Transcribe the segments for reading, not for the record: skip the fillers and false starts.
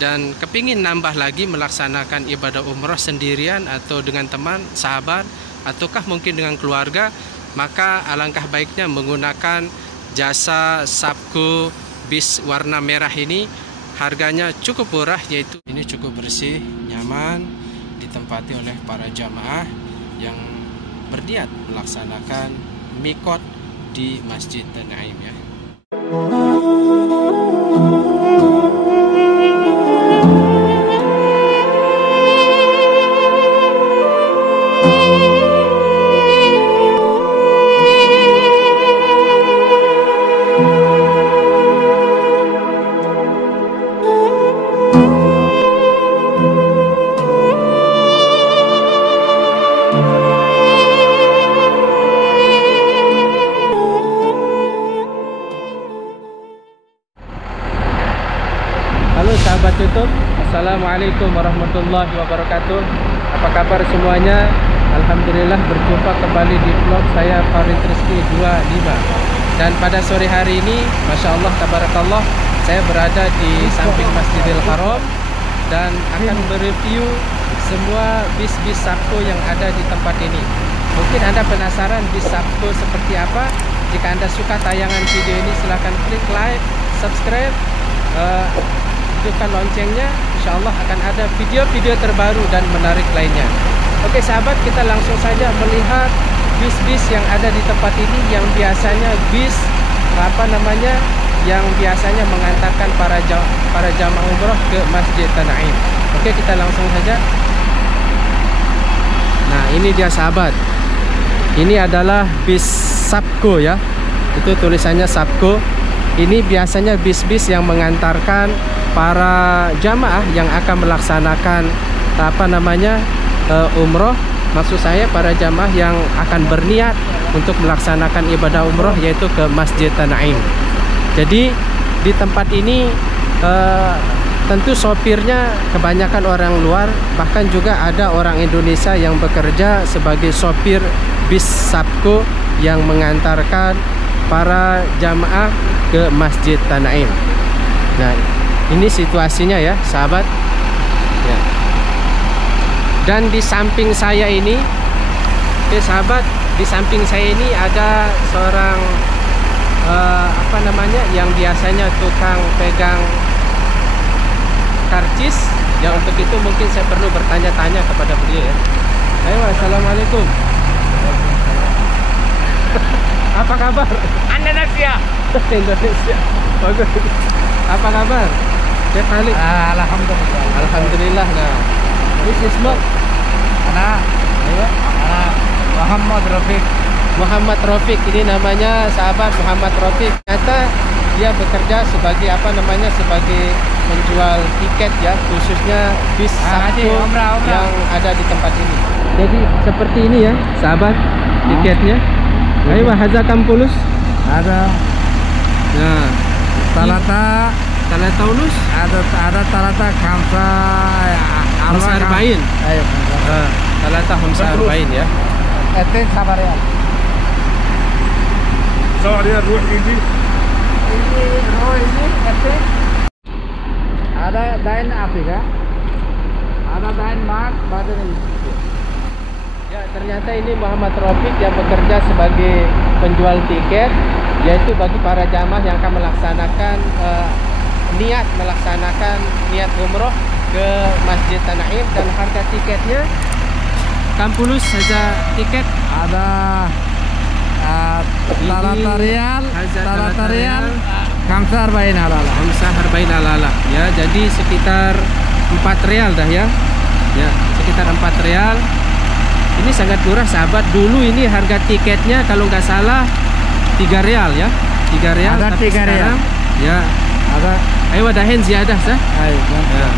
dan kepingin nambah lagi melaksanakan ibadah umroh sendirian atau dengan teman, sahabat, ataukah mungkin dengan keluarga, maka alangkah baiknya menggunakan jasa Sabco bis warna merah ini. Harganya cukup murah, yaitu ini cukup bersih, nyaman, ditempati oleh para jamaah yang berniat melaksanakan mikot di Masjid Tanaim ya. Halo sahabat YouTube, Assalamualaikum warahmatullahi wabarakatuh. Apa kabar semuanya? Alhamdulillah berjumpa kembali di vlog saya Farid Rizky 25. Dan pada sore hari ini, Masya Allah, Tabarakallah, saya berada di samping Masjidil Haram dan akan mereview semua bis-bis Sabco yang ada di tempat ini. Mungkin Anda penasaran bis Sabco seperti apa? Jika Anda suka tayangan video ini, silahkan klik like, subscribe, hidupkan loncengnya. Insya Allah akan ada video-video terbaru dan menarik lainnya. Oke sahabat, kita langsung saja melihat bis-bis yang ada di tempat ini, yang biasanya bis yang biasanya mengantarkan para jamaah umroh ke Masjid Tanaim. Oke, kita langsung saja. Nah, ini dia sahabat, ini adalah bis Sabco ya, itu tulisannya Sabco. Ini biasanya bis-bis yang mengantarkan para jamaah yang akan melaksanakan umroh. Maksud saya para jamaah yang akan berniat untuk melaksanakan ibadah umroh, yaitu ke Masjid Tanaim. Jadi di tempat ini tentu sopirnya kebanyakan orang luar, bahkan juga ada orang Indonesia yang bekerja sebagai sopir bis Sabco yang mengantarkan para jamaah ke Masjid Tanaim. Nah, ini situasinya ya sahabat ya. Dan di samping saya ini, sahabat, di samping saya ini ada seorang yang biasanya tukang pegang karcis. Ya, untuk itu mungkin saya perlu bertanya-tanya kepada beliau ya. Ayo, assalamualaikum. Apa kabar? Indonesia. Indonesia. Bagus. Apa kabar? Chef Khalid. Alhamdulillah. Alhamdulillah. Nah, this is Mark. Ana Muhammad Rafiq. Muhammad Rafiq, ini namanya sahabat Muhammad Rafiq. Ternyata dia bekerja sebagai sebagai penjual tiket ya, khususnya bis Sabco yang ada di tempat ini. Jadi seperti ini ya sahabat tiketnya. Ayo haza kam pulus? Ada. Nah, talata ulus? Ada talata khamsa arba'in. Ayo. Talata khamsa arba'in ya. Ete sabar ya. صار يا روح يجي ini ete. Ada dain Afrika. Ada dain Mark badan ini. Ya, ternyata ini Muhammad Rafiq yang bekerja sebagai penjual tiket, yaitu bagi para jamaah yang akan melaksanakan niat umroh ke Masjid Tanaim. Dan harga tiketnya kampulus saja tiket. Ada talata rial, khamsa arba'in halala. Khamsa arba'in halala. Ya, jadi sekitar 4 real dah ya. Ya, sekitar 4 real. Ini sangat murah sahabat. Dulu ini harga tiketnya kalau nggak salah 3 real ya. 3 real. Ada 3 real. Ya. Ada. Ayo dahin ziyadah sah. Ayo. Ya.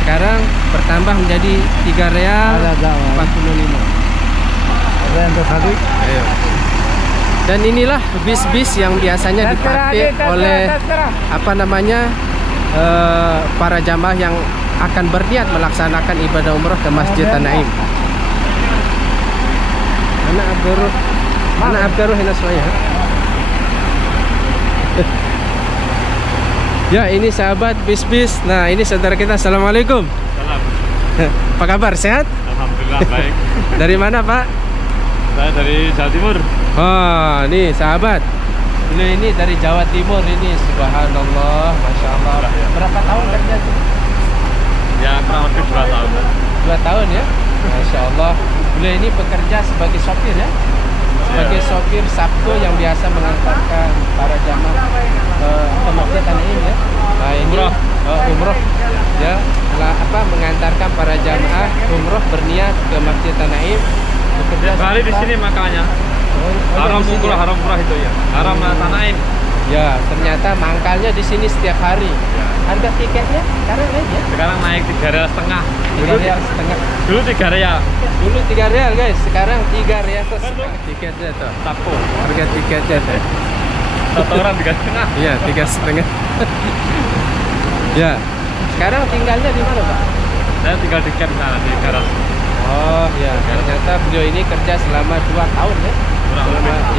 Sekarang bertambah menjadi 3 real 45. Ada yang tadi. Ayo. Dan inilah bis-bis yang biasanya dipakai oleh para jamaah yang akan berniat melaksanakan ibadah umroh ke Masjid Tanaim. Mana Abgaruh hina soya. Ya, ini sahabat bis-bis. Nah, ini saudara kita. Assalamualaikum. Salam. Apa kabar? Sehat? Alhamdulillah baik. Dari mana, Pak? Saya dari Jawa Timur. Oh, nih sahabat. Beliau ini dari Jawa Timur ini. Subhanallah, Masya Allah. Ya. Berapa tahun kerja sini? Ya kurang lebih 2 tahun. 2 tahun ya? Masya Allah. Beliau ini bekerja sebagai sopir ya? Sebagai sopir Sabtu yang biasa mengantarkan para jamaah ke Masjid Tanaim ya. Nah, ini umroh ya, mengantarkan para jamaah umroh berniat ke Masjid Tanaim. Bekerja Hari di sini makanya. Haram di sini umrah, ya? haram umrah itu ya. Haram Tanaim. Ya, ternyata mangkalnya di sini setiap hari. Ya. Harga tiketnya sekarang naik ya? Sekarang naik 3 rial setengah. 3 rial setengah. Dulu 3 rial. Dulu 3 rial guys, sekarang 3 rial setengah tiketnya tuh. Tapo. Harga tiketnya tuh. Satu orang 3,5. Iya, 3,5. Ya, sekarang tinggalnya di mana, Pak? Saya tinggal di camp sana di garasi. Oh ya, ternyata beliau ini kerja selama 2 tahun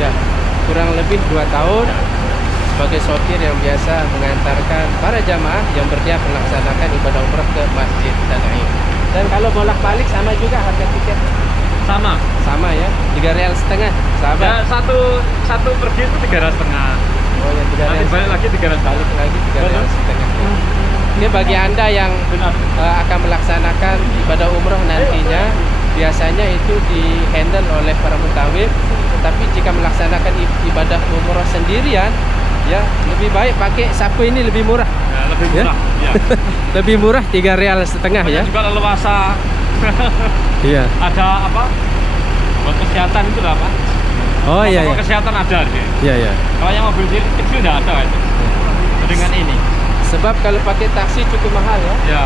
ya. Kurang lebih 2 tahun sebagai sopir yang biasa mengantarkan para jamaah yang berniat melaksanakan ibadah umrah ke Masjid Tanaim. Dan kalau bolak-balik sama juga harga tiket? Sama Ya, 3 rial setengah, sahabat. ya satu pergi itu 3 rial setengah. Oh ya, 3 Nanti rial balik lagi 3 rial balik lagi 3 rial setengah. Ini bagi Anda yang akan melaksanakan ibadah umroh nantinya, biasanya itu di-handle oleh para mutawif. Tetapi jika melaksanakan ibadah umroh sendirian, ya lebih baik pakai sapu ini, lebih murah. Ya, lebih murah. Ya. Lebih murah 3 rial setengah ya. Juga leluasa. Iya. Ada apa? Buat kesehatan itu lah, Pak. Oh iya. Protokol kesehatan ada di sini. Iya. Kalau yang mobil kecil nggak ada itu. Dengan ini. Sebab kalau pakai taksi cukup mahal ya. Ya.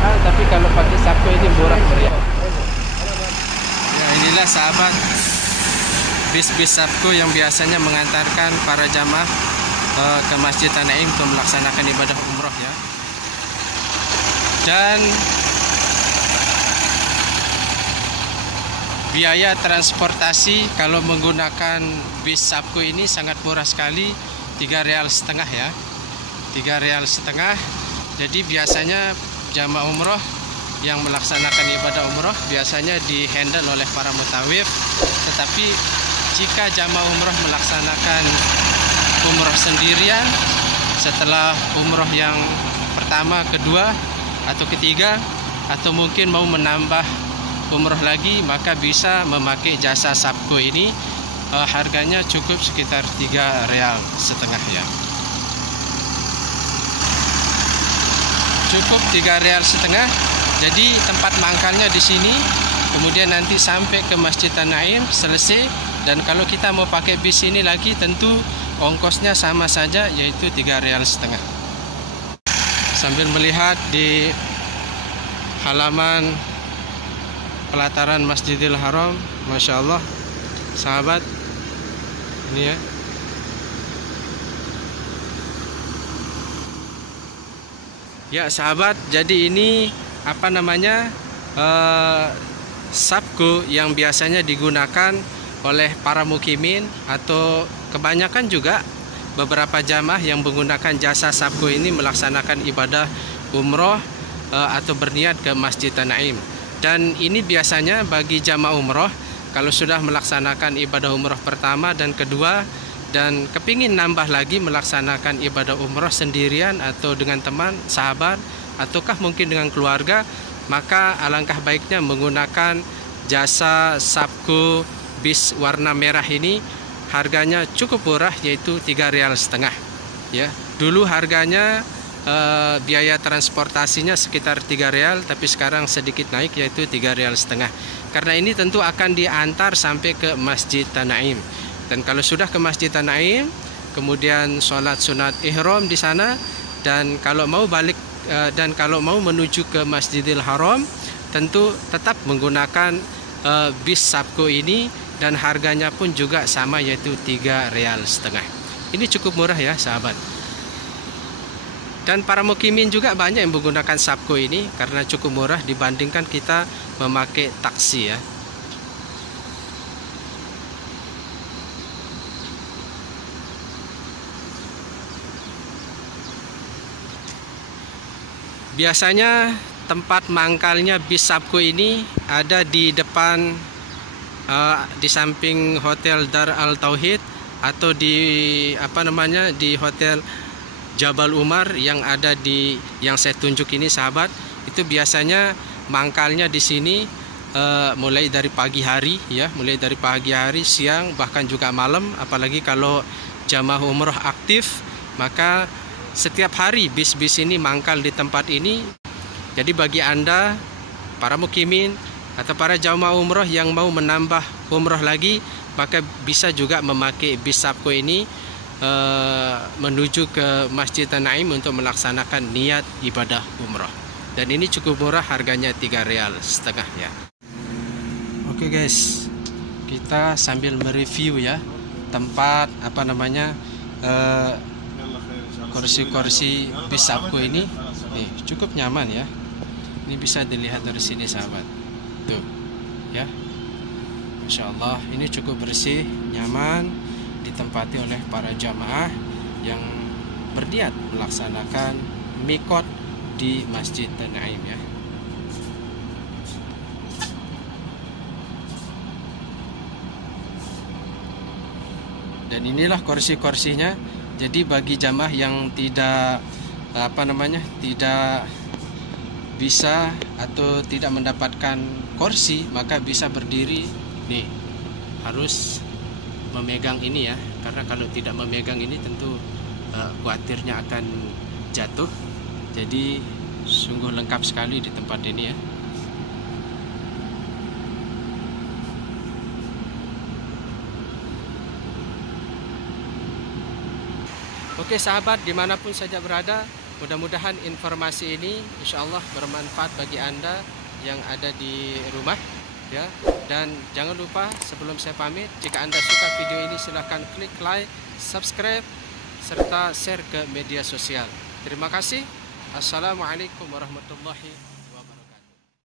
Mahal, tapi kalau pakai sapu ini murah meriah. Ya, inilah sahabat bis-bis Sabtu yang biasanya mengantarkan para jamaah ke Masjid Tanaim untuk melaksanakan ibadah umroh ya. Dan biaya transportasi kalau menggunakan bis Sabtu ini sangat murah sekali, 3 rial setengah ya. 3 rial setengah. Jadi biasanya jamaah umroh yang melaksanakan ibadah umroh biasanya di-handle oleh para mutawif. Tetapi jika jamaah umroh melaksanakan umroh sendirian, setelah umroh yang pertama, kedua, atau ketiga, atau mungkin mau menambah umroh lagi, maka bisa memakai jasa Sabko ini. Harganya cukup sekitar 3 rial setengah ya. Cukup 3 rial setengah. Jadi tempat mangkalnya di sini, kemudian nanti sampai ke Masjid Tanaim selesai. Dan kalau kita mau pakai bis ini lagi, tentu ongkosnya sama saja, yaitu 3 rial setengah. Sambil melihat di halaman pelataran Masjidil Haram, Masya Allah, sahabat, ini ya. Ya sahabat, jadi ini apa namanya, sabko yang biasanya digunakan oleh para mukimin, atau kebanyakan juga beberapa jamaah yang menggunakan jasa sabko ini melaksanakan ibadah umroh atau berniat ke Masjid Tanaim. Dan ini biasanya bagi jamaah umroh, kalau sudah melaksanakan ibadah umroh pertama dan kedua, dan kepingin nambah lagi melaksanakan ibadah umroh sendirian atau dengan teman, sahabat, ataukah mungkin dengan keluarga, maka alangkah baiknya menggunakan jasa sabko bis warna merah ini. Harganya cukup murah, yaitu 3 rial setengah ya. Dulu harganya biaya transportasinya sekitar 3 rial, tapi sekarang sedikit naik, yaitu 3 rial setengah. Karena ini tentu akan diantar sampai ke Masjid Tanaim. Dan kalau sudah ke Masjid Tanaim, kemudian sholat sunat ihram di sana, dan kalau mau balik dan kalau mau menuju ke Masjidil Haram, tentu tetap menggunakan bis sabko ini, dan harganya pun juga sama, yaitu 3 rial setengah. Ini cukup murah ya sahabat. Dan para mukimin juga banyak yang menggunakan sabko ini karena cukup murah dibandingkan kita memakai taksi ya. biasanya tempat mangkalnya bis Sabco ini ada di depan, di samping Hotel Dar Al Tauhid atau di di Hotel Jabal Umar yang ada di yang saya tunjuk ini sahabat. Itu biasanya mangkalnya di sini mulai dari pagi hari ya, mulai dari pagi hari, siang, bahkan juga malam. Apalagi kalau jamaah umroh aktif, maka setiap hari bis-bis ini mangkal di tempat ini. Jadi bagi Anda para mukimin atau para jamaah umroh yang mau menambah umroh lagi, maka bisa juga memakai bis Sabco ini menuju ke Masjid An-Naim untuk melaksanakan niat ibadah umroh. Dan ini cukup murah, harganya 3,5 rial ya. Oke guys, kita sambil mereview ya tempat kursi-kursi bis Sabco ini. Cukup nyaman ya. Ini bisa dilihat dari sini sahabat. Tuh ya, Masya Allah, ini cukup bersih, nyaman, ditempati oleh para jamaah yang berniat melaksanakan mikot di Masjid An-Naim ya. Dan inilah kursi-kursinya. Jadi bagi jamaah yang tidak tidak bisa atau tidak mendapatkan kursi, maka bisa berdiri nih. Harus memegang ini ya, karena kalau tidak memegang ini tentu khawatirnya akan jatuh. Jadi sungguh lengkap sekali di tempat ini ya. Oke sahabat, dimanapun saja berada, mudah-mudahan informasi ini insya Allah bermanfaat bagi Anda yang ada di rumah ya. Dan jangan lupa sebelum saya pamit, jika Anda suka video ini silahkan klik like, subscribe, serta share ke media sosial. Terima kasih. Assalamualaikum warahmatullahi wabarakatuh.